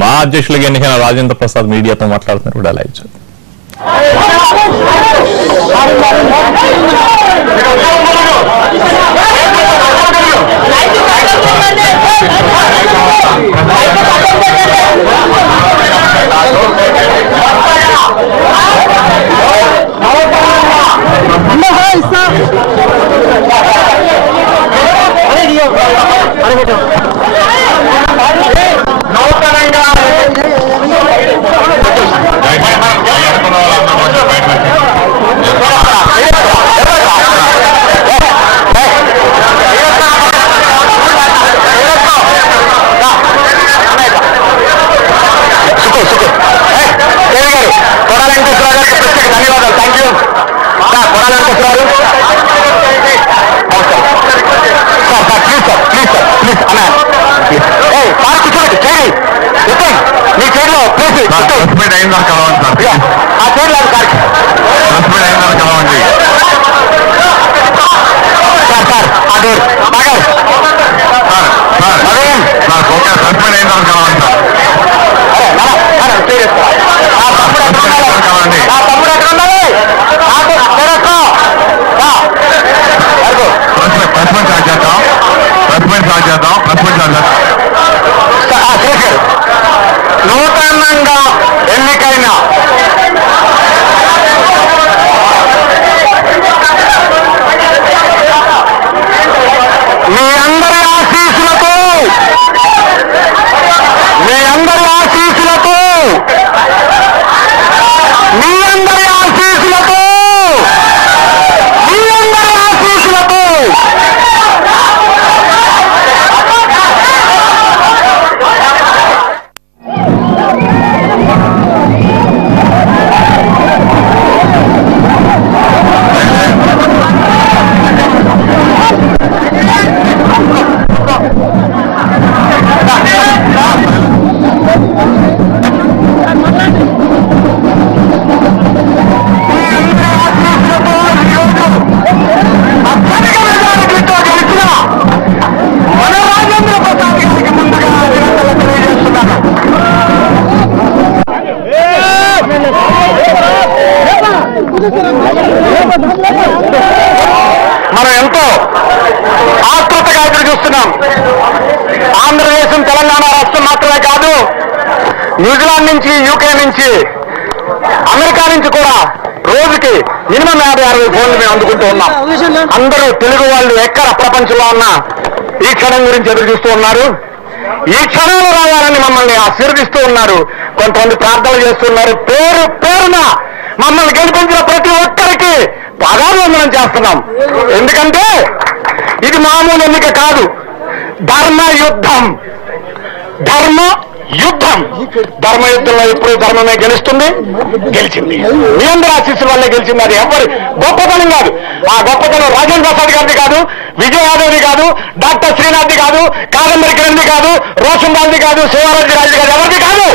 మా అధ్యక్షులుగా ఎన్నికైన రాజేంద్ర ప్రసాద్ మీడియాతో మాట్లాడుతున్నారు కూడా లైవ్ చూద్దాం. నూతనంగా ఎన్నికైన మీ అందరి ఆశీస్సులతో మనం ఎంతో ఆతృతగా ఎదురు చూస్తున్నాం. ఆంధ్రదేశం తెలంగాణ రాష్ట్రం మాత్రమే కాదు, న్యూజిలాండ్ నుంచి, యూకే నుంచి, అమెరికా నుంచి కూడా రోజుకి మినిమం 50-60 ఫోన్లు మేము అందుకుంటూ ఉన్నాం. అందరూ తెలుగు వాళ్ళు ఎక్కడ ప్రపంచంలో ఉన్నా ఈ క్షణం గురించి ఎదురు చూస్తూ ఉన్నారు. ఈ క్షణంలో రావాలని మమ్మల్ని ఆశీర్వదిస్తూ ఉన్నారు. కొంతమంది ప్రార్థనలు చేస్తున్నారు. పేరు పేరున మమ్మల్ని గెలిపించిన ప్రతి ఒక్కరికి పాదాభివందనం చేస్తున్నాం. ఎందుకంటే ఇది మామూలు ఎన్నిక కాదు, ధర్మయుద్ధం. ధర్మయుద్ధంలో ఎప్పుడు ధర్మమే గెలుస్తుంది, గెలిచింది. మీ అందరూ ఆశీస్సుల వల్లే గెలిచింది. అది ఎవరి గొప్పతనం కాదు. ఆ గొప్పతనం రాజేంద్ర ప్రసాద్ గారిది కాదు, విజయ్ యాదవ్ది కాదు, డాక్టర్ శ్రీనాథ్ది కాదు, కాదంబరి కిరణ్ది కాదు, రోషన్ బాల్ది కాదు, శివారెడ్డి రాజు కాదు, ఎవరిది కాదు.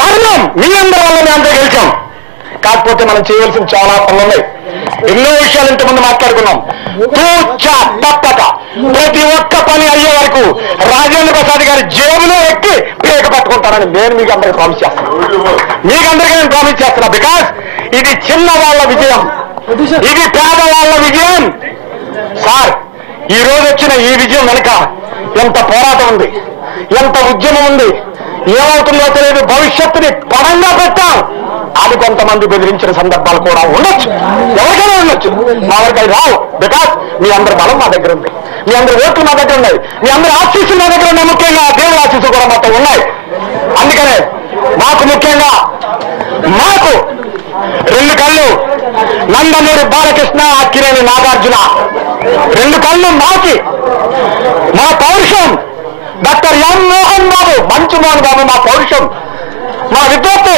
ధర్మం మీ అందరి వల్ల మేము అంతా గెలిచాం. కాకపోతే మనం చేయవలసిన చాలా పనులు ఉన్నాయి. ఎన్నో విషయాలు ఇంతకుముందు మాట్లాడుకున్నాం. తూచా తప్పక ప్రతి ఒక్క పని అయ్యే వరకు రాజేంద్ర ప్రసాద్ గారి జేబులో ఎక్కి పేక పట్టుకుంటానని నేను మీకు అందరికీ ప్రామిస్ చేస్తున్నా. బికాస్ ఇది చిన్న వాళ్ళ విజయం, ఇది పేదవాళ్ల విజయం. సార్, ఈ రోజు వచ్చిన ఈ విజయం వెనుక ఎంత పోరాటం ఉంది, ఎంత ఉద్యమం ఉంది, ఏమవుతుందో తెలియదు. భవిష్యత్తుని పరంగా పెట్టాం. అది కొంతమంది బెదిరించిన సందర్భాలు కూడా ఉండొచ్చు, ఎవరికైనా ఉండొచ్చు. మా వరకు అది రావు. బికాస్ మీ అందరి బలం మా దగ్గర ఉంది, మీ అందరి ఓట్లు మా దగ్గర ఉన్నాయి, మీ అందరి ఆశీస్సులు మా దగ్గర ఉన్నాయి. ముఖ్యంగా దేవుడి ఆశీస్సులు కూడా మొత్తం ఉన్నాయి. అందుకనే మాకు ముఖ్యంగా మాకు 2 కళ్ళు నందమూరి బాలకృష్ణ, అక్కినేని నాగార్జున, 2 కళ్ళు మాకి. మా పౌరుషం డాక్టర్ ఎం మోహన్ బాబు, మంచు మోహన్ బాబు మా పౌరుషం. మా విద్వత్తు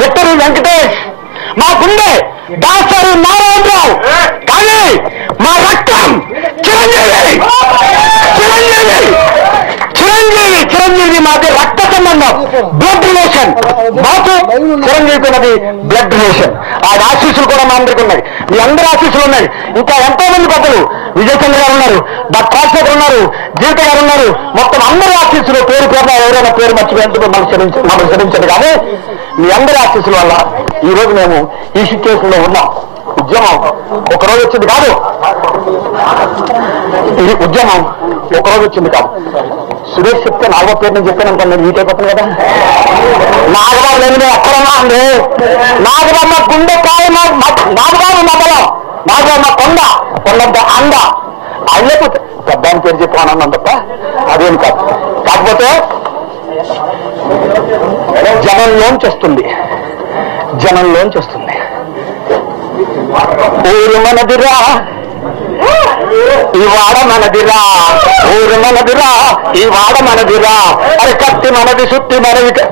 విక్టరీ వెంకటేష్, మా గుండె దాసరి నారాయణరావు. కానీ మా రక్తం చిరంజీవి. చిరంజీవి మాది రక్త సంబంధం, బ్లడ్ రిలేషన్. మాకు చిరంజీవికి ఉన్నది బ్లడ్ రిలేషన్. ఆ ఆశీస్సులు కూడా మా అందరికీ ఉన్నాయి, మీ అందరి ఆశీస్సులు ఉన్నాయి. ఇంకా ఎంతో మంది పెద్దలు, విజయచంద్ర గారు ఉన్నారు, డాక్టర్ రాజశేఖర్ ఉన్నారు, జీవిత గారు ఉన్నారు. మొత్తం అందరి ఆశీస్సులు పేరు పేరున ఎవరైనా పేరు మర్చిపోయేందుకు మనం క్షమించండి. కానీ మీ అందరి ఆశీస్సుల వల్ల ఈ రోజు మేము ఈ సిచ్యువేషన్ లో ఉన్నాం. ఉద్యమం ఒకరోజు వచ్చింది కాదు, ఇది ఉద్యమం ఒకరోజు వచ్చింది కాదు. సురేష్ చెప్తే నాగబాబు పేరు నేను చెప్పానంటే నేను వీట్ అయిపోతాను కదా. నాగబాబు లేదు, నేను ఎక్కడన్నా అండి. నాగబాబు మా గుండెకాయ, నాగబాబు మా బలం, నాగబాబు మా కొండంత అండ. అయ్యకు పెద్దాని పేరు చెప్పానన్నాం తప్ప అదేం కాదు. కాకపోతే జనంలోంచి వస్తుంది, జనంలోంచి వస్తుంది. ఊరు మనదిరా, ఈ వాడ మనదిరా, ఊరు మనదిరా, ఈ వాడ మనదిరా. అరే కత్తి మనది, సుత్తి మనది,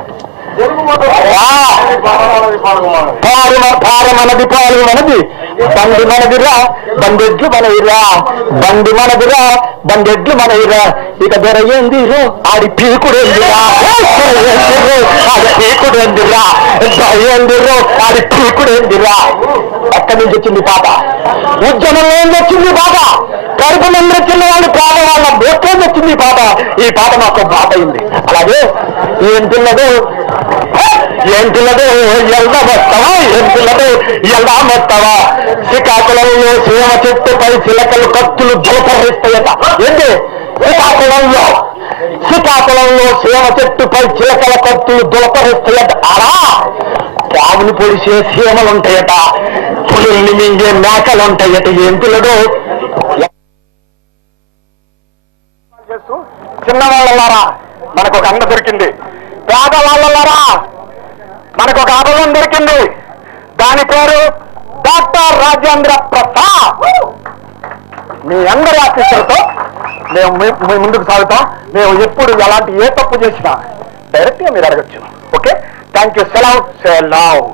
పారు మనది, పాలు మనది, బండి మనదిరా, బండెడ్లు మనవిరా, బండి మనదిరా, బండెడ్లు మనవిరా. ఇక దొరయ్యిందిరో ఆడి పీకుడెందిరా, ఆడి పీకుడెందిరా, దొరయ్యిందిరో ఆడి పీకుడెందిరా. ఎక్కడి నుంచి వచ్చింది పాట? ఉద్యమంలో వచ్చింది పాట. కడుపు మంది వచ్చిన వాళ్ళు పాట, వాళ్ళ బోట్లో వచ్చింది పాట. ఈ పాట మాకు పాట అయింది. అలాగే ఏం పిల్లదు, ఏం పిల్లదు, ఎల్దా వస్తావా, ఏం పిల్లదు, ఎల్దా వస్తావా. శ్రీకాకుళంలో సీమ చెట్టుపై చిలకలు కత్తులు దులపరిస్తాయట. ఏంటి శ్రీకాకుళంలో? శ్రీకాకుళంలో సీమ చెట్టుపై చిలకల కత్తులు దులపరిస్తాయట. అలా పాముని పొడిసే సీమలుంటాయట, పులుల్ని మింగే మేకలుంటాయట. ఏం పిల్లడు? చిన్నవాళ్ళలారా మనకు ఒక అన్న దొరికింది, పేదవాళ్ళలారా మనకు ఒక అభయం దొరికింది. దాని పేరు డాక్టర్ రాజేంద్ర ప్రసాద్. మీ అందరి ఆశీస్సులతో మేము ముందుకు సాగుతాం. మేము ఎప్పుడు ఎలాంటి ఏ తప్పు చేసినా డైరెక్ట్ గా మీరు అడగచ్చు. Okay, thank you. సెలవు. సెలవు.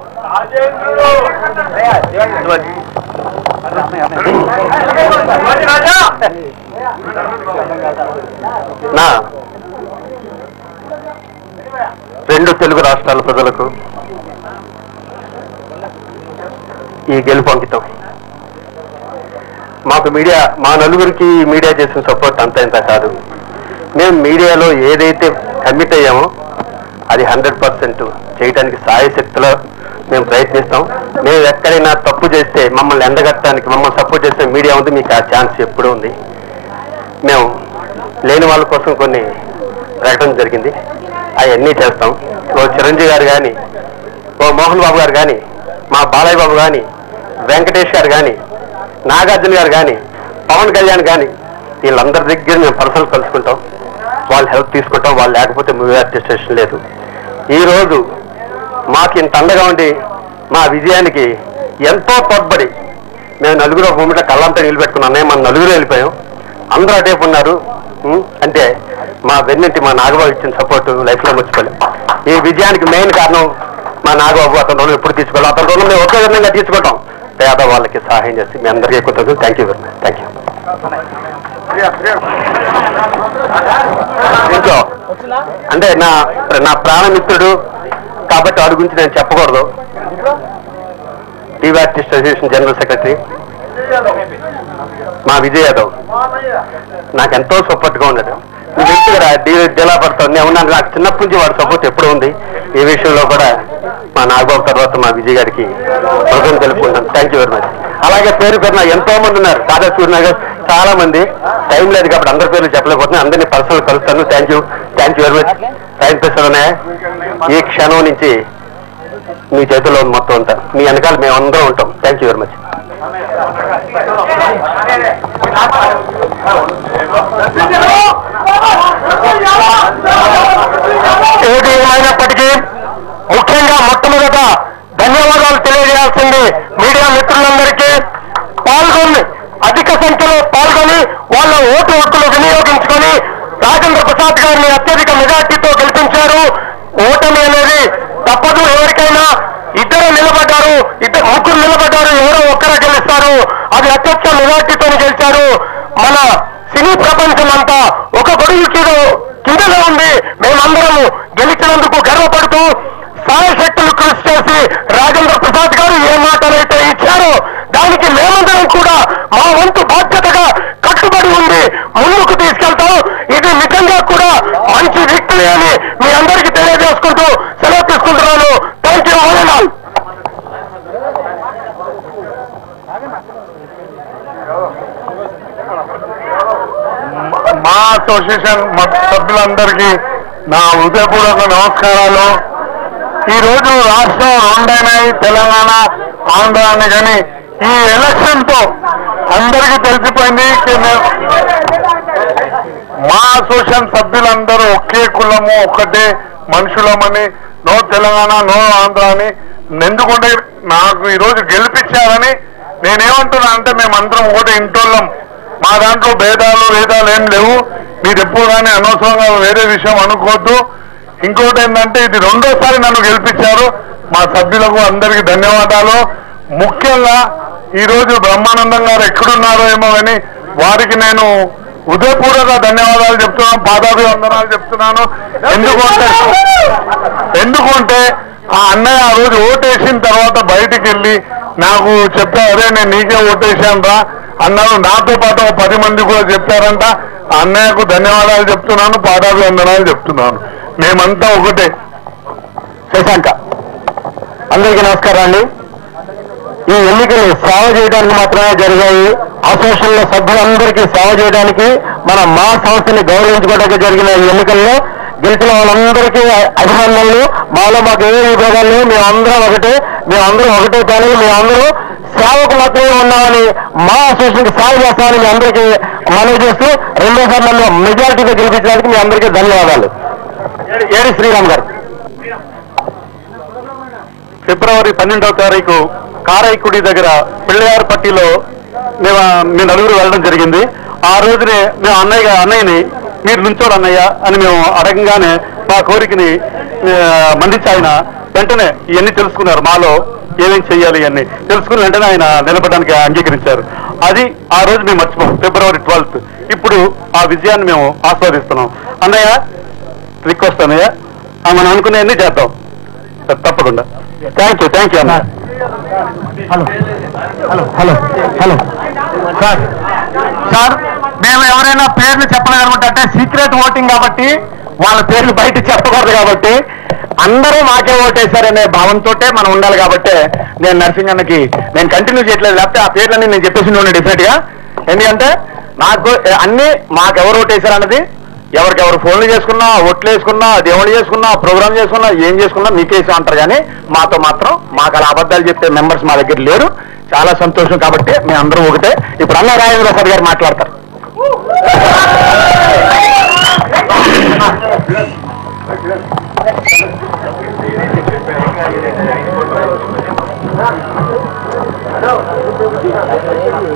నా రెండు తెలుగు రాష్ట్రాల ప్రజలకు ఈ గెలుపు అంకితం. మాకు మీడియా, మా నలుగురికి మీడియా చేసిన సపోర్ట్ అంత ఇంత కాదు. మేము మీడియాలో ఏదైతే కమిట్ అయ్యామో అది 100% చేయడానికి సాయశక్తిలో మేము ప్రయత్నిస్తాం. మేము ఎక్కడైనా తప్పు చేస్తే మమ్మల్ని ఎండగట్టడానికి, మమ్మల్ని సపోర్ట్ చేస్తే మీడియా ఉంది, మీకు ఆ ఛాన్స్ ఎప్పుడూ ఉంది. మేము లేని వాళ్ళ కోసం కొన్ని ప్రకటన జరిగింది, అవన్నీ చేస్తాం. ఓ చిరంజీవి గారు కానీ, ఓ మోహన్ బాబు గారు కానీ, మా బాలయ్య బాబు కానీ, వెంకటేష్ గారు కానీ, నాగార్జున గారు కానీ, పవన్ కళ్యాణ్ కానీ, వీళ్ళందరి దగ్గర మేము పర్సనల్ కలుసుకుంటాం, వాళ్ళు హెల్ప్ తీసుకుంటాం. వాళ్ళు లేకపోతే మూవీ అడ్మినిస్ట్రేషన్ లేదు. ఈరోజు మాకు ఇంత అండగా ఉండి మా విజయానికి ఎంతో తోడ్పడి మేము నలుగురు ఒక మూమెంట్లో కళ్ళంతా నిలబెట్టుకున్నాం. మన నలుగురు వెళ్ళిపోయాం, అందరూ అటేపు ఉన్నారు. అంటే మా వెన్నింటి మా నాగబాబు ఇచ్చిన సపోర్టు లైఫ్లో మర్చిపోలేం. ఈ విజయానికి మెయిన్ కారణం మా నాగబాబు. అతని రుణం ఎప్పుడు తీసుకోవాలి, అతని రుణం మేము ఒకే విధంగా తీసుకుంటాం. పేద వాళ్ళకి సహాయం చేసి మీ అందరికీ ఎక్కువ. Thank you very much. Thank you. ఇంకో అంటే నా ప్రాణమిత్రుడు కాబట్టి వాడి గురించి నేను చెప్పకూడదు. TV artist association general secretary మా విజయ్ యాదవ్ నాకు ఎంతో సపోర్ట్గా ఉన్నాడు. నువ్వు ఇంటిగా డీలా పడతావు, నేను ఉన్నాను. నాకు చిన్నప్పటి నుంచి వాడి సపోర్ట్ ఎప్పుడు ఉంది. ఈ విషయంలో కూడా మా నాగబాబు తర్వాత మా విజయ్ గారికి ప్రజలు తెలుపుకుంటాను. Thank you very much. అలాగే పేరు పేరున ఎంతో మంది ఉన్నారు, దాదా సూర్యనగర్ చాలా మంది. టైం లేదు కాబట్టి అందరి పేర్లు చెప్పలేకపోతున్నాను, అందరినీ పర్సనల్ కలుస్తాను. Thank you very much. Time పేరునే ఈ క్షణం నుంచి మీ చేతుల్లో మొత్తం ఉంటాం, మీ వెనకాల మేము అందరం ఉంటాం. Thank you very much. ఏది ఏమైనప్పటికీ ముఖ్యంగా మొట్టమొదట ధన్యవాదాలు తెలియజేయాల్సింది మీడియా మిత్రులందరికీ. అధిక సంఖ్యలో పాల్గొని వాళ్ళ ఓటు హక్కులు వినియోగించుకొని రాజేంద్ర ప్రసాద్ గారిని అత్యధిక మెజార్టీతో గెలిపించారు. ఓటమి అనేది తప్పదు ఎవరికైనా. ఇద్దరు నిలబడ్డారు, ముగ్గురు నిలబడ్డారు, ఎవరో ఒక్కరు గెలుస్తారు. అది అత్యధిక మెజార్టీతో గెలిచారు. మన సినీ ప్రపంచం అంతా ఒక గొడుగు కింద గెలిచినందుకు గర్వపడుతూ సాయశక్తులు కృషి చేసి రాజేంద్ర ప్రసాద్ గారు ఏ మాటలైతే ఇచ్చారో దానికి మేమందరం కూడా మా వంతు బాధ్యతగా కట్టుబడి ఉంది ముందుకు తీసుకెళ్తాం. ఇది నిజంగా కూడా మంచి వ్యక్తి అని మీ అందరికీ తెలియజేసుకుంటూ సెలవు తీసుకుంటున్నాను. Thank you all. మా అసోసియేషన్ సభ్యులందరికీ నా హృదయపూర్వక నమస్కారాలు. ఈరోజు రాష్ట్రం రెండైనాయి, తెలంగాణ ఆంధ్ర అని. కానీ ఈ ఎలక్షన్ తో అందరికీ తెలిసిపోయింది మా అసోసియేషన్ సభ్యులందరూ ఒకే కులము ఒక్కటే మనుషులమని, నో తెలంగాణ నో ఆంధ్ర అని. ఎందుకంటే నాకు ఈరోజు గెలిపించారని నేనేమంటున్నా అంటే మేమందరం ఒకటే ఇంటోళ్ళం. మా దాంట్లో భేదాలు ఏం లేవు. మీరు ఎప్పుడు కానీ అనవసరంగా వేరే విషయం అనుకోవద్దు. ఇంకోటి ఏంటంటే ఇది రెండోసారి నన్ను గెలిపించారు. మా సభ్యులకు అందరికీ ధన్యవాదాలు. ముఖ్యంగా ఈరోజు బ్రహ్మానందం గారు ఎక్కడున్నారో ఏమో కానీ వారికి నేను హృదయపూర్వక ధన్యవాదాలు చెప్తున్నాను, పాదాభివందనాలు చెప్తున్నాను. ఎందుకంటే ఆ అన్నయ్య ఆ రోజు ఓటేసిన తర్వాత బయటికి వెళ్ళి నాకు చెప్పా, అదే నేను నీకే ఓటేసాను రా అన్నారు. నాతో పాటు 10 మంది కూడా చెప్పారంట. ఆ అన్నయ్యకు ధన్యవాదాలు చెప్తున్నాను, పాదాభివందనాలు చెప్తున్నాను. మేమంతా ఒకటే. శశాంక, అందరికీ నమస్కారం అండి. ఈ ఎన్నికలు సేవ చేయడానికి మాత్రమే జరిగాయి. అసోసియేషన్ల సభ్యులందరికీ సేవ చేయడానికి మా సంస్థని గౌరవించుకోవడానికి జరిగిన ఈ ఎన్నికల్లో గెలిచిన వాళ్ళందరికీ అభినందనలు. మాకు ఏ విభాగాలు లేవు, మేమందరం ఒకటే కానీ మేమందరూ సేవకు మాత్రమే ఉన్నామని, మా అసోసియేషన్కి సేవ చేస్తామని మీ అందరికీ మనవి చేస్తూ రెండోసారి నన్ను మెజారిటీగా గెలిపించడానికి మీ అందరికీ ధన్యవాదాలు. ఏడి శ్రీరామ్ గారు. ఫిబ్రవరి 12వ తారీఖు కారైకుడి దగ్గర పిళ్ళయారుపట్టిలో మేము నలుగురు వెళ్ళడం జరిగింది. ఆ రోజునే మేము అన్నయ్యని మీరు నుంచోడు అన్నయ్య అని మేము అడగంగానే మా కోరికని మందించి ఆయన వెంటనే ఇవన్నీ తెలుసుకున్నారు. మాలో ఏమేం చెయ్యాలి ఇవన్నీ తెలుసుకుని వెంటనే ఆయన నిలబడడానికి అంగీకరించారు. అది ఆ రోజు మేము మర్చిపోం. ఫిబ్రవరి 12th ఇప్పుడు ఆ విజయాన్ని మేము ఆస్వాదిస్తున్నాం. అన్నయ్య రిక్వెస్ట్ అన్నయ్య, మనం అనుకునేవన్నీ చేద్దాం తప్పకుండా. థ్యాంక్ యూ అన్న. హలో సార్, మేము ఎవరైనా పేర్లు చెప్పలేదనుకుంటే అంటే సీక్రెట్ ఓటింగ్ కాబట్టి వాళ్ళ పేర్లు బయట చెప్పకూడదు కాబట్టి అందరూ మాకే ఓటేశారనే భావంతో మనం ఉండాలి. కాబట్టి నేను నర్సింగ్ అన్నకి నేను కంటిన్యూ చేయట్లేదు, లేకపోతే ఆ పేర్లన్నీ నేను చెప్పేసి ఉండే డెఫినెట్ గా. ఎందుకంటే నాకు అన్ని మాకెవరు ఓటేశారు అన్నది, ఎవరికెవరు ఫోన్లు చేసుకున్నా, ఓట్లు వేసుకున్నా, దేవుళ్ళు చేసుకున్నా, ప్రోగ్రామ్ చేసుకున్నా, ఏం చేసుకున్నా మీకేసి అంటారు. కానీ మాతో మాత్రం మాకు అలా అబద్ధాలు చెప్పే మెంబర్స్ మా దగ్గర లేరు. చాలా సంతోషం. కాబట్టి మేము అందరం ఒకటే. ఇప్పుడు అన్న రాజేంద్ర ప్రసాద్ గారు మాట్లాడతారు.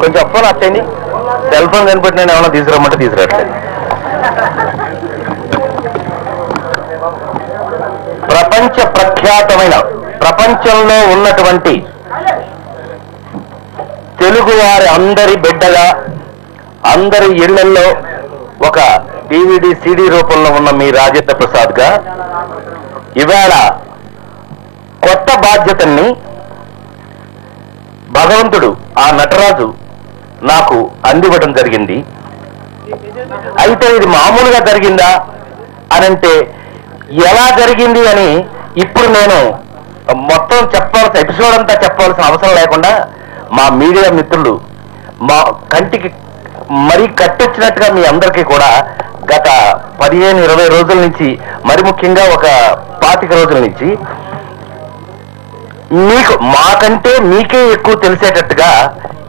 కొంచెం అప్పని అట్టండి. సెల్ ఫోన్ కనిపెట్టి నేను ఏమన్నా తీసుకురమ్మంటే తీసుకురాట్లేదు. ప్రపంచ ప్రఖ్యాతమైన ప్రపంచంలో ఉన్నటువంటి తెలుగువారి అందరి బిడ్డగా అందరి ఇళ్లలో ఒక DVD CD రూపంలో ఉన్న మీ రాజేంద్ర ప్రసాద్ గా ఇవాళ కొత్త బాధ్యతని భగవంతుడు ఆ నటరాజు నాకు అందివ్వడం జరిగింది. అయితే ఇది మామూలుగా జరిగిందా అనంటే ఎలా జరిగింది అని ఇప్పుడు నేను మొత్తం చెప్పాల్సిన ఎపిసోడ్ అంతా చెప్పాల్సిన అవసరం లేకుండా మా మీడియా మిత్రులు మా కంటికి మరీ కట్టొచ్చినట్టుగా మీ అందరికీ కూడా గత 15-20 రోజుల నుంచి, మరి ముఖ్యంగా ఒక 25 రోజుల నుంచి మీకు మాకంటే మీకే ఎక్కువ తెలిసేటట్టుగా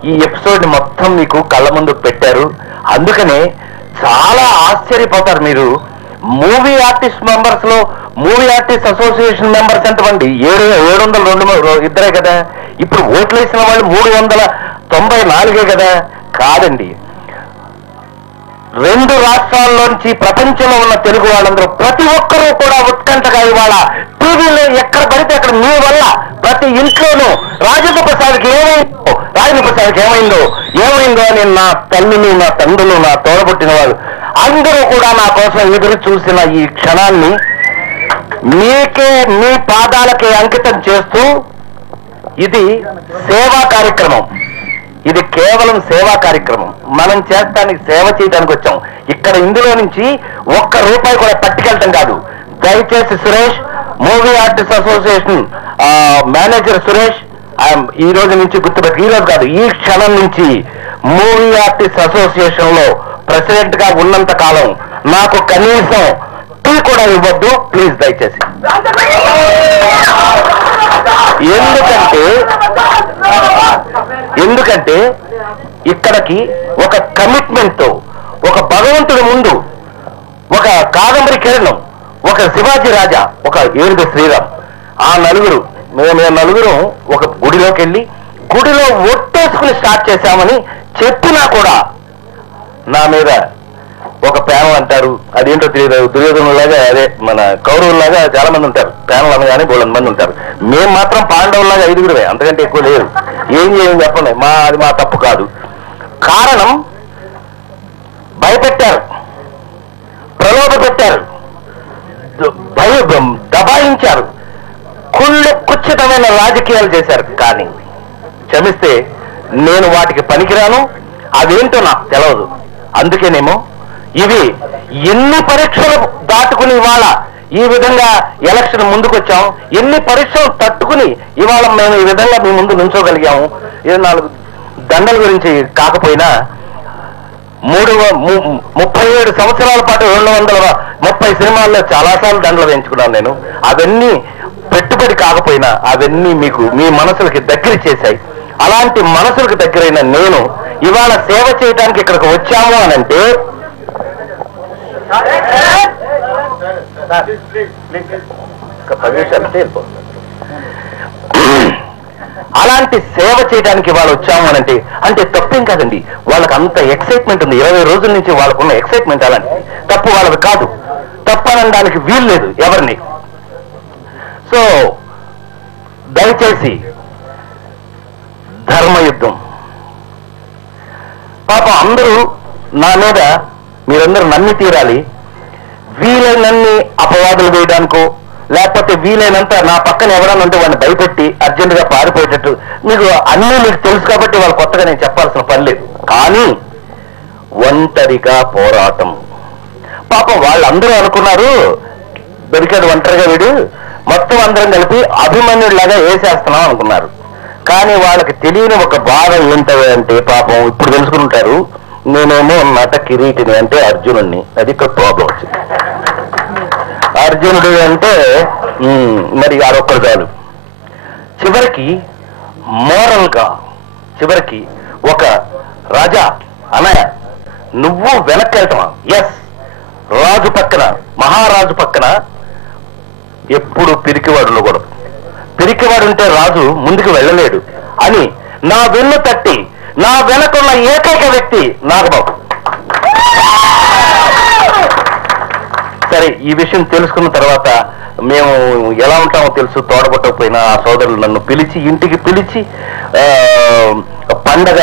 ఈ ఎపిసోడ్ మొత్తం మీకు కళ్ళ ముందు పెట్టారు. అందుకనే చాలా ఆశ్చర్యపోతారు మీరు. మూవీ ఆర్టిస్ట్ మెంబర్స్ లో మూవీ ఆర్టిస్ట్ అసోసియేషన్ మెంబర్స్ ఎంతమంది? 702 ఇద్దరే కదా. ఇప్పుడు ఓట్లు వేసిన వాళ్ళు 394 కదా. కాదండి, 2 రాష్ట్రాల్లోంచి ప్రపంచంలో ఉన్న తెలుగు వాళ్ళందరూ ప్రతి ఒక్కరూ కూడా ఉత్కంఠగా ఇవాళ టీవీలో ఎక్కడ పడితే అక్కడ మీ వల్ల ప్రతి ఇంట్లోనూ రాజేంద్ర ప్రసాద్కి ఏమైందో అని నా తల్లులు, నా తండ్రులు, నా తోడబుట్టిన వాళ్ళు అందరూ కూడా నా కోసం ఎదురు చూసిన ఈ క్షణాన్ని మీకే మీ పాదాలకే అంకితం చేస్తూ ఇది సేవా కార్యక్రమం. ఇది కేవలం సేవా కార్యక్రమం. మనం చేస్తానికి సేవ చేయడానికి వచ్చాం. ఇక్కడ ఇందులో నుంచి ఒక్క రూపాయి కూడా పట్టుకెళ్ళటం కాదు. దయచేసి Suresh, movie artist association manager Suresh, ఈ రోజు నుంచి గుర్తుపెట్టి, ఈ రోజు కాదు, ఈ క్షణం నుంచి మూవీ ఆర్టిస్ట్ అసోసియేషన్ లో ప్రెసిడెంట్ గా ఉన్నంత కాలం నాకు కనీసం టీ కూడా ఇవ్వద్దు ప్లీజ్, దయచేసి. ఎందుకంటే ఇక్కడికి ఒక కమిట్మెంట్ తో, ఒక భగవంతుడి ముందు, ఒక కాదంబరి కిరణం, ఒక శివాజీ రాజా, ఒక ఏడుగు శ్రీరామ్, ఆ మేము నలుగురు ఒక గుడిలోకి వెళ్ళి గుడిలో ఒట్టేసుకుని స్టార్ట్ చేశామని చెప్పినా కూడా నా మీద ఒక ప్యానల్ అంటారు. అదేంటో తెలియదు. దుర్యోధనులాగా, అదే మన కౌరవులాగా చాలా మంది ఉంటారు, ప్యానల్ అనగానే 200 మంది ఉంటారు. మేము మాత్రం పాండవులాగా 5గురువే, అంతకంటే ఎక్కువ లేదు. ఏం చేయండి చెప్పండి, అది మా తప్పు కాదు. కారణం భయపెట్టారు, ప్రలోభ పెట్టారు, దబాయించారు, కుచ్చితమైన రాజకీయాలు చేశారు. కానీ క్షమిస్తే నేను వాటికి పనికిరాను, అవేంటో నాకు తెలియదు. అందుకేనేమో ఇవి ఎన్ని పరీక్షలు దాటుకుని ఇవాళ ఈ విధంగా ఎలక్షన్ ముందుకు వచ్చాం, ఎన్ని పరీక్షలు తట్టుకుని ఇవాళ మేము ఈ విధంగా మీ ముందు నుంచోగలిగాము. 4 దండల గురించి కాకపోయినా 37 సంవత్సరాల పాటు 230 సినిమాల్లో చాలాసార్లు దండలు వేయించుకున్నాను నేను. అవన్నీ పెట్టుబడి కాకపోయినా అవన్నీ మీకు మీ మనసులకి దగ్గర చేశాయి. అలాంటి మనసులకు దగ్గరైన నేను ఇవాళ సేవ చేయడానికి ఇక్కడికి వచ్చాము అనంటే, అలాంటి సేవ చేయడానికి ఇవాళ వచ్చాము అనంటే అంటే తప్పేం కాదండి. వాళ్ళకి అంత ఎక్సైట్మెంట్ ఉంది, 20 రోజుల నుంచి వాళ్ళకున్న ఎక్సైట్మెంట్ అలాంటిది. తప్పు వాళ్ళది కాదు, తప్పనడానికి వీలు లేదు ఎవరిని. సో దయచేసి ధర్మయుద్ధం, పాపం అందరూ నా మీద మీరందరూ నమ్మి తీరాలి. వీలైనన్ని అపవాదులు వేయడానికో, లేకపోతే వీలైనంత నా పక్కన ఎవరన్నా ఉంటే వాడిని భయపెట్టి అర్జెంటుగా పారిపోయేటట్టు, మీకు తెలుసు కాబట్టి వాళ్ళు కొత్తగా నేను చెప్పాల్సిన పని లేదు. కానీ ఒంటరిగా పోరాటం, పాపం వాళ్ళందరూ అనుకున్నారు దొరికాడు ఒంటరిగా వీడు, మొత్తం అందరం కలిపి అభిమన్యుడిలాగా వేసేస్తున్నాం అనుకున్నారు. కానీ వాళ్ళకి తెలియని ఒక బాధ ఏంటంటే, పాపం ఇప్పుడు తెలుసుకుంటారు, నేనేమో నట కిరీటిని అంటే అర్జునుడిని. అది ఇక్కడ ప్రాబ్లం వచ్చింది. అర్జునుడు అంటే మరి ఆరొక్కరు చాలు. చివరికి మోరల్ గా చివరికి ఒక రాజా అన్నయ్య నువ్వు వెనక్కి వెళ్తావా? ఎస్, రాజు పక్కన, మహారాజు పక్కన ఎప్పుడు పిరికివాడు ఉండకూడదు. పిరికివాడు ఉంటే రాజు ముందుకు వెళ్ళలేడు అని నా వెన్ను తట్టి నా వెనకున్న ఏకైక వ్యక్తి నాగబాబు. సరే, ఈ విషయం తెలుసుకున్న తర్వాత మేము ఎలా ఉంటామో తెలుసు. తోడబట్టకపోయినా ఆ సోదరులు నన్ను పిలిచి, ఇంటికి పిలిచి పండగ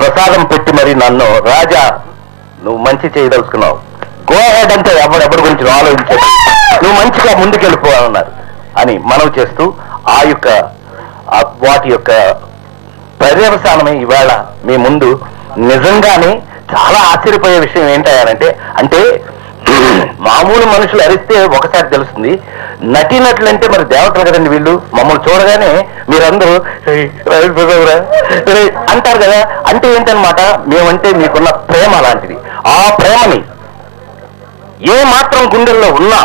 ప్రసాదం పెట్టి మరి నన్ను, రాజా నువ్వు మంచి చేయదలుచుకున్నావు, గో హెడ్ అంటే ఎవరి గురించి ఆలోచించాడు, నువ్వు మంచిగా ముందుకెళ్ళిపోవాలన్నారు అని మనవి చేస్తూ వాటి యొక్క పర్యవసానమే ఇవాళ మీ ముందు. నిజంగానే చాలా ఆశ్చర్యపోయే విషయం ఏంటంటే, అంటే మామూలు మనుషులు అరిస్తే ఒకసారి తెలుస్తుంది, నటీనటులంటే మరి దేవతలు కదండి వీళ్ళు. మమ్మల్ని చూడగానే మీరందరూ అంటారు కదా. అంటే ఏంటనమాట, మేమంటే మీకున్న ప్రేమ అలాంటిది. ఆ ప్రేమని ఏ మాత్రం గుండెల్లో ఉన్నా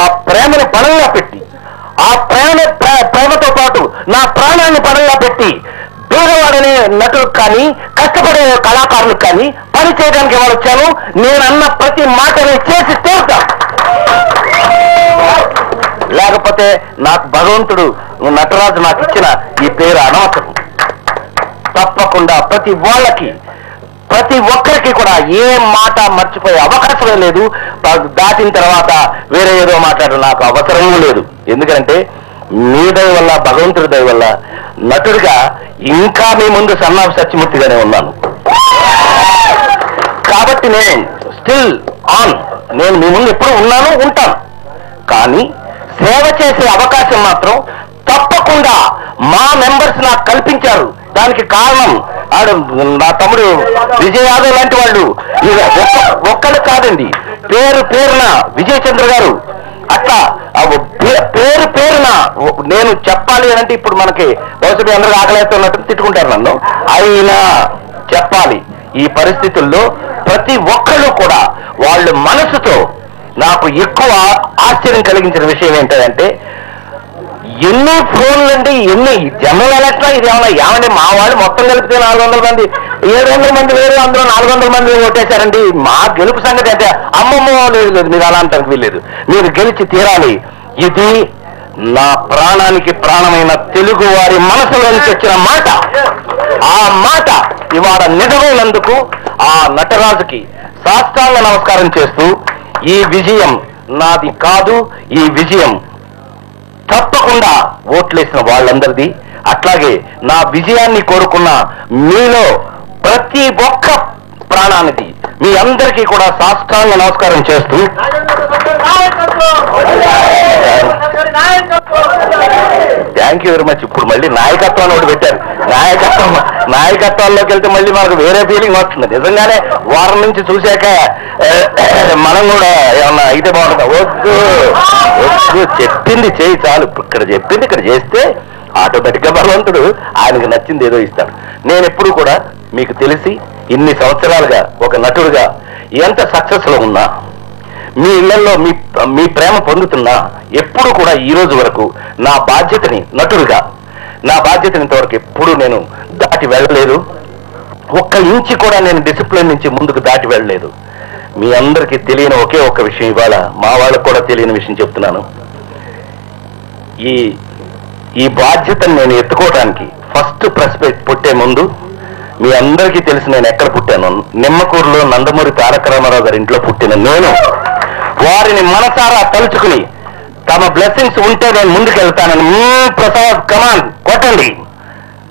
ఆ ప్రేమని పణంగా పెట్టి, ఆ ప్రేమతో పాటు నా ప్రాణాన్ని పణంగా పెట్టి పేదవాడనే నటులకు కానీ, కష్టపడే కళాకారులకు కానీ పని చేయడానికి వాళ్ళు వచ్చాను. నేనన్న ప్రతి మాటని చేసి తీరుతా. లేకపోతే నాకు భగవంతుడు నటరాజు నాకు ఇచ్చిన ఈ పేరు అనవసరం. తప్పకుండా ప్రతి ఒక్కరికి కూడా ఏ మాట మర్చిపోయే అవకాశమే లేదు. దాటిన తర్వాత వేరే ఏదో మాట్లాడడం నాకు అవసరమూ లేదు. ఎందుకంటే మీ దయ వల్ల, భగవంతుడి దయ వల్ల నటుడిగా ఇంకా మీ ముందు సన్నాఫ్ సత్యమూర్తిగానే ఉన్నాను. కాబట్టి నేను స్టిల్ ఆన్, నేను మీ ముందు ఎప్పుడు ఉన్నాను, ఉంటాను. కానీ సేవ చేసే అవకాశం మాత్రం తప్పకుండా మా మెంబర్స్ నాకు కల్పించారు. దానికి కారణం నా తమ్ముడు విజయ్ యాదవ్ లాంటి వాళ్ళు ఒక్కళ్ళు కాదండి, పేరు పేరున విజయ్ చంద్ర గారు, అట్లా పేరు పేరున నేను చెప్పాలి అంటే ఇప్పుడు మనకి బహుశా అందరూ ఆకలేస్తున్నట్టు తిట్టుకుంటారు నన్ను, అయినా చెప్పాలి. ఈ పరిస్థితుల్లో ప్రతి ఒక్కళ్ళు కూడా వాళ్ళ మనసుతో నాకు ఎక్కువ ఆశ్చర్యం కలిగించిన విషయం ఏంటంటే, ఎన్ని ఫోన్లండి, ఎన్ని జనరల్ ఎలక్ట్రా ఇది ఏమన్నా మా వాళ్ళు మొత్తం కలిపితే 400 మంది 700 మంది వేరు, అందులో 400 మంది ఓటేశారండి. మా గెలుపు సంగతి అంటే అమ్మమ్మ లేదు, మీరు అలా అంటానికి వీల్లేదు, మీరు గెలిచి తీరాలి. ఇది నా ప్రాణానికి ప్రాణమైన తెలుగు వారి మనసులో నుంచి వచ్చిన మాట. ఆ మాట ఇవాళ నిజమైనందుకు ఆ నటరాజుకి సాష్టాంగ నమస్కారం చేస్తూ, ఈ విజయం నాది కాదు, ఈ విజయం తప్పకుండా ఓట్లేసిన వాళ్ళందరిది. అట్లాగే నా విజయాన్ని కోరుకున్న మీలో ప్రతి ఒక్క ప్రాణానికి మీ అందరికీ కూడా సాష్టాంగ నమస్కారం చేస్తూ, థ్యాంక్ యూ వెరీ మచ్. ఇప్పుడు మళ్ళీ నాయకత్వాన్ని ఒకటి పెట్టారు. నాయకత్వాల్లోకి వెళ్తే మళ్ళీ మనకు వేరే ఫీలింగ్ వస్తుంది. నిజంగానే వారం నుంచి చూశాక మనం కూడా ఏమన్నా అయితే బాగుంటుందా? వద్దు చెప్పింది చేయి చాలు. ఇక్కడ చెప్పింది ఇక్కడ చేస్తే ఆటోమేటిక్గా భగవంతుడు ఆయనకు నచ్చింది ఏదో ఇస్తాడు. నేను ఎప్పుడు కూడా మీకు తెలిసి ఇన్ని సంవత్సరాలుగా ఒక నటుడుగా ఎంత సక్సెస్లో ఉన్నా, మీ ఇళ్లలో మీ ప్రేమ పొందుతున్నా, ఎప్పుడు కూడా ఈ రోజు వరకు నా బాధ్యతని నటుడుగా నా బాధ్యతని ఇంతవరకు ఎప్పుడు నేను దాటి వెళ్ళలేదు. ఒక్క ఇంచి కూడా నేను డిసిప్లిన్ నుంచి ముందుకు దాటి వెళ్ళలేదు. మీ అందరికీ తెలియని ఒకే ఒక్క విషయం ఇవాళ మా వాళ్ళకు కూడా తెలియని విషయం చెప్తున్నాను. ఈ బాధ్యతను నేను ఎత్తుకోవడానికి ఫస్ట్ ప్రెస్ పుట్టే ముందు మీ అందరికీ తెలిసి నేను ఎక్కడ పుట్టాను, నిమ్మకూరులో నందమూరి తారక రామారావు గారి ఇంట్లో పుట్టిన నేను వారిని మనసారా తలుచుకుని తమ బ్లెస్సింగ్స్ ఉంటే నేను ముందుకు వెళ్తానని, ప్రసాద్ కమాన్ కొట్టండి,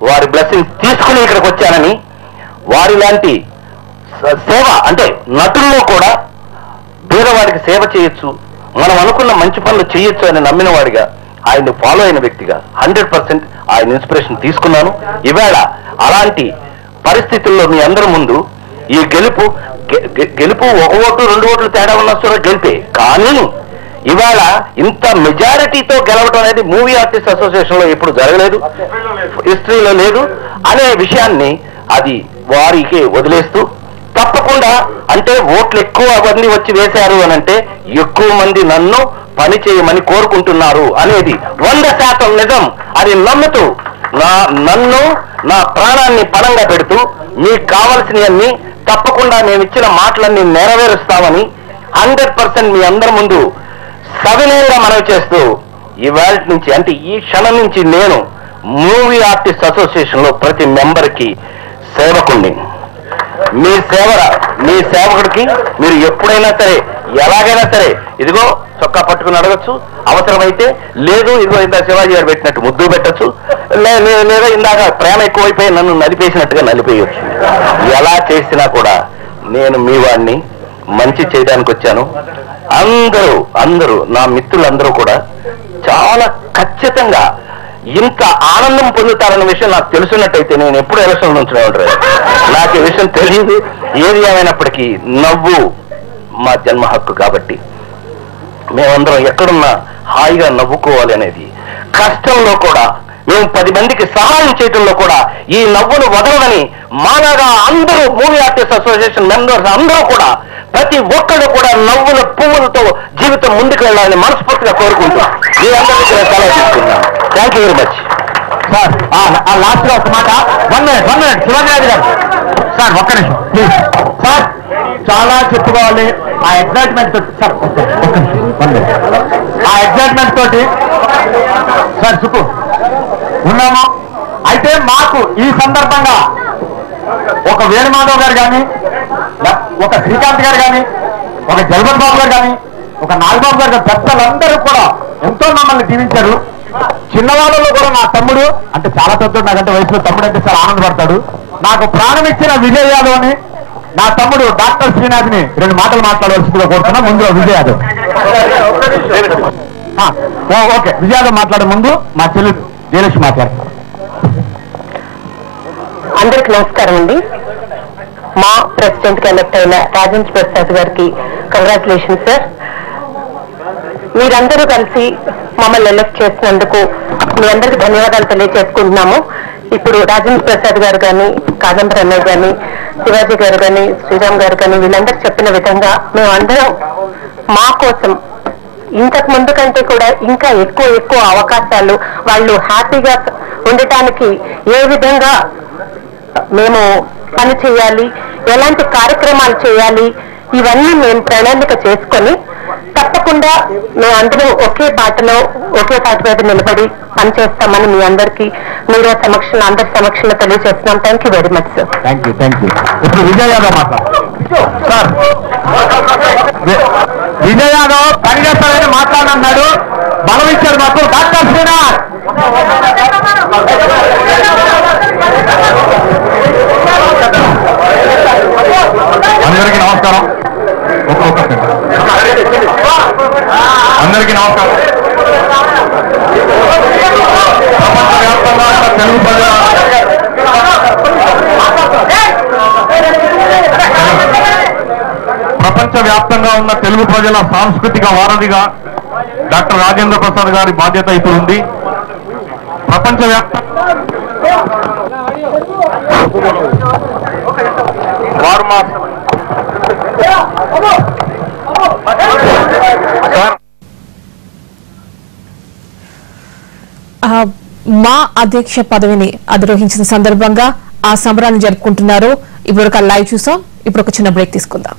వారి బ్లెస్సింగ్స్ తీసుకుని ఇక్కడికి వచ్చానని, వారి లాంటి సేవ అంటే నటుల్లో కూడా పేదవాడికి సేవ చేయొచ్చు, మనం అనుకున్న మంచి పనులు చేయొచ్చు అని నమ్మిన వాడిగా, ఆయన్ని ఫాలో అయిన వ్యక్తిగా 100% ఆయన ఇన్స్పిరేషన్ తీసుకున్నాను. ఇవాళ అలాంటి పరిస్థితుల్లో మీ అందరి ముందు ఈ గెలుపు 1 ఓటు 2 ఓట్లు తేడా ఉన్న గెలిపే, కానీ ఇవాళ ఇంత మెజారిటీతో గెలవడం అనేది మూవీ ఆర్టిస్ట్ అసోసియేషన్ లో ఎప్పుడు జరగలేదు, హిస్టరీలో లేదు అనే విషయాన్ని అది వారికి వదిలేస్తూ, తప్పకుండా అంటే ఓట్లు ఎక్కువ మంది వచ్చి వేశారు అని అంటే ఎక్కువ మంది నన్ను పని చేయమని కోరుకుంటున్నారు అనేది 100% నిజం అని నమ్ముతూ నన్ను నా ప్రాణాన్ని పణంగా పెడుతూ మీకు కావలసినవన్నీ తప్పకుండా మేము ఇచ్చిన మాటలన్నీ నెరవేరుస్తామని 100% మీ అందరి ముందు సవినయంగా మనవి చేస్తూ, ఇవాళ నుంచి అంటే ఈ క్షణం నుంచి నేను మూవీ ఆర్టిస్ట్ అసోసియేషన్ లో ప్రతి మెంబర్కి సేవకుణ్ణి. మీ సేవకుడికి మీరు ఎప్పుడైనా సరే ఎలాగైనా సరే ఇదిగో చొక్కా పట్టుకుని అడగచ్చు, అవసరమైతే లేదు ఇదిగో ఇందాక శివాజీ గారు పెట్టినట్టు ముద్దు పెట్టచ్చు, లేదా ఇందాక ప్రేమ ఎక్కువైపోయి నన్ను నలిపేసినట్టుగా నలిపేయచ్చు. ఎలా చేసినా కూడా నేను మీ వాడిని మంచి చేయడానికి వచ్చాను. అందరూ నా మిత్రులందరూ కూడా చాలా ఖచ్చితంగా ఇంత ఆనందం పొందుతారన్న విషయం నాకు తెలుసున్నట్టయితే నేను ఎప్పుడు ఎలక్షన్ నుంచి ఉంటాను. నాకు ఈ విషయం తెలియదు. ఏది ఏమైనప్పటికీ నవ్వు మా జన్మ హక్కు కాబట్టి మేమందరం ఎక్కడున్నా హాయిగా నవ్వుకోవాలి అనేది, కష్టంలో కూడా మేము 10 మందికి సహాయం చేయడంలో కూడా ఈ నవ్వును వదలదని మాలాగా అందరూ మూవీ ఆర్టిస్ట్ అసోసియేషన్ మెంబర్స్ అందరూ కూడా ప్రతి ఒక్కరు కూడా నవ్వుల పువ్వులతో జీవితం ముందుకు వెళ్ళాలని మనస్ఫూర్తిగా కోరుకుంటున్నాం. మీ అందరికీ సలహా తీసుకున్నాను. Thank you very much. Sir last లో ఒక మాట, 1 minute శివరాజు గారు సార్ ఒక్క నిమిషం ప్లీజ్. సార్ చాలా చెప్పుకోవాలి ఆ ఎగ్జైట్మెంట్ తోటి. సార్ ఆ ఎగ్జైట్మెంట్ తోటి సార్ చుక్కు ఉన్నాము. అయితే మాకు ఈ సందర్భంగా ఒక వేణుమాధవ్ గారు కానీ, ఒక శ్రీకాంత్ గారు కానీ, ఒక జగన్ బాబు గారు కానీ, ఒక నాగబాబు గారు కానీ, పెద్దలందరూ కూడా ఎంతో మమ్మల్ని దీవించారు. చిన్నవాళ్ళలో కూడా నా తమ్ముడు అంటే చాలా పెద్దడు, నాకంటే వయసులో తమ్ముడు అంటే చాలా ఆనందపడతాడు. నాకు ప్రాణం ఇచ్చిన విజయ్ యాదవ్ అని నా తమ్ముడు డాక్టర్ శ్రీనాథ్ని 2 మాటలు మాట్లాడవలసిందిగా కోరుతున్నా. ముందు విజయ్ యాదవ్. ఓకే, విజయ్ యాదవ్ మాట్లాడే ముందు మా చెల్లి జయలక్ష్మి మాట్లాడతారు. అందరికి నమస్కారం అండి. మా ప్రెసిడెంట్ గా ఎలక్ట్ అయిన రాజేంద్ర ప్రసాద్ గారికి కంగ్రాచులేషన్ సార్. మీరందరూ కలిసి మమ్మల్ని ఎలక్ట్ చేసినందుకు మీ అందరికి ధన్యవాదాలు తెలియజేసుకుంటున్నాము. ఇప్పుడు రాజేంద్ర ప్రసాద్ గారు కానీ, కాదంబరి అన్నయ్య కానీ, శివాజీ గారు కానీ, శ్రీరామ్ గారు కానీ వీళ్ళందరూ చెప్పిన విధంగా మేమందరం మా కోసం ఇంతకు ముందు కంటే కూడా ఇంకా ఎక్కువ అవకాశాలు, వాళ్ళు హ్యాపీగా ఉండటానికి ఏ విధంగా మేము పని చేయాలి, ఎలాంటి కార్యక్రమాలు చేయాలి, ఇవన్నీ మేము ప్రణాళిక చేసుకొని తప్పకుండా మేము అందరం ఒకే బాటలో ఒకే పాట మీద నిలబడి పనిచేస్తామని మీ అందరికీ మీడియా సమక్షంలో అందరి సమక్షంలో తెలియజేస్తున్నాం. Thank you very much sir. Thank you. ఇప్పుడు విజయ్ యాదవ్ సార్. విజయ్ యాదవ్ పనిచేస్తారని మాట్లాడన్నాడు, బలం ఇచ్చారు మాకు డాక్టర్ శ్రీనాథ్. అందరికీ నమస్కారం. అందరికీ నమస్కారం. ప్రపంచవ్యాప్తంగా తెలుగు ప్రజల ప్రపంచవ్యాప్తంగా ఉన్న తెలుగు ప్రజల సాంస్కృతిక వారధిగా డాక్టర్ రాజేంద్ర ప్రసాద్ గారి బాధ్యత ఇప్పుడు ఉంది. ప్రపంచవ్యాప్తంగా వారు మా అధ్యక్ష పదవిని అధిరోహించిన సందర్భంగా ఆ సంబరాన్ని జరుపుకుంటున్నారు. ఇప్పుడు ఒక లైవ్ చూసాం. ఇప్పుడు ఒక చిన్న బ్రేక్ తీసుకుందాం.